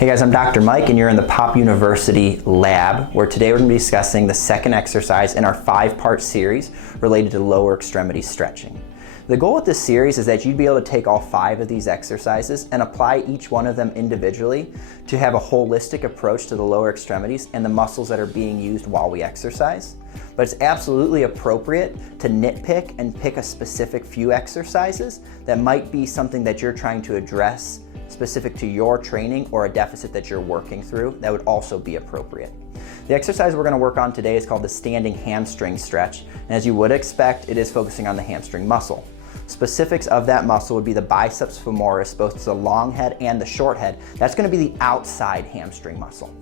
Hey guys, I'm Dr. Mike and you're in the Pop University lab, where today we're going to be discussing the second exercise in our 5-part series related to lower extremity stretching. The goal with this series is that you'd be able to take all 5 of these exercises and apply each one of them individually to have a holistic approach to the lower extremities and the muscles that are being used while we exercise. But it's absolutely appropriate to nitpick and pick a specific few exercises that might be something that you're trying to address specific to your training or a deficit that you're working through. That would also be appropriate. The exercise we're going to work on today is called the standing hamstring stretch, and as you would expect, it is focusing on the hamstring muscle. Specifics of that muscle would be the biceps femoris, both the long head and the short head. That's going to be the outside hamstring muscle,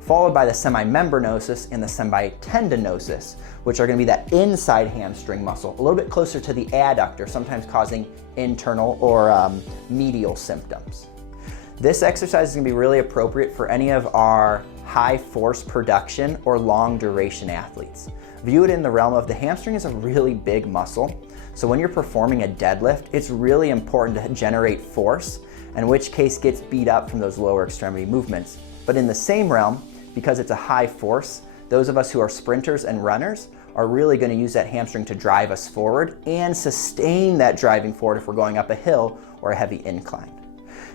followed by the semimembranosus and the semitendinosus, which are going to be that inside hamstring muscle, a little bit closer to the adductor, sometimes causing internal or medial symptoms. This exercise is going to be really appropriate for any of our high force production or long duration athletes. View it in the realm of the hamstring is a really big muscle, so when you're performing a deadlift, it's really important to generate force, in which case gets beat up from those lower extremity movements. But in the same realm, because it's a high force, those of us who are sprinters and runners are really going to use that hamstring to drive us forward and sustain that driving forward if we're going up a hill or a heavy incline.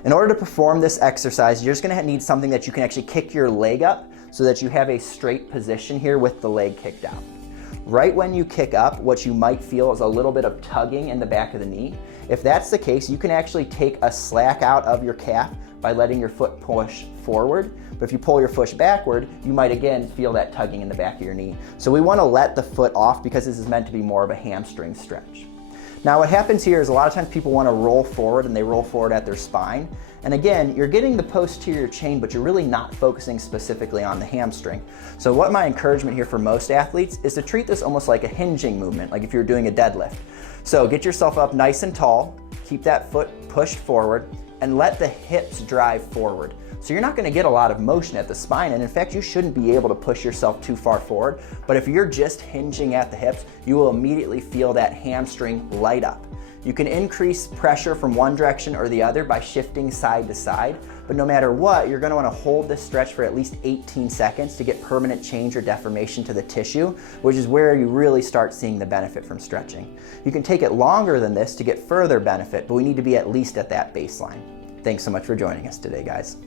In order to perform this exercise, you're just going to need something that you can actually kick your leg up so that you have a straight position here with the leg kicked out. Right when you kick up, what you might feel is a little bit of tugging in the back of the knee. If that's the case, you can actually take a slack out of your calf by letting your foot push forward. But if you pull your foot backward, you might again feel that tugging in the back of your knee. So we want to let the foot off because this is meant to be more of a hamstring stretch. Now what happens here is a lot of times people want to roll forward and they roll forward at their spine. And again, you're getting the posterior chain, but you're really not focusing specifically on the hamstring. So what my encouragement here for most athletes is to treat this almost like a hinging movement, like if you're doing a deadlift. So get yourself up nice and tall, keep that foot pushed forward, and let the hips drive forward. So you're not going to get a lot of motion at the spine, and in fact you shouldn't be able to push yourself too far forward, but if you're just hinging at the hips, you will immediately feel that hamstring light up. You can increase pressure from one direction or the other by shifting side to side, but no matter what, you're going to want to hold this stretch for at least 18 seconds to get permanent change or deformation to the tissue, which is where you really start seeing the benefit from stretching. You can take it longer than this to get further benefit, but we need to be at least at that baseline. Thanks so much for joining us today, guys.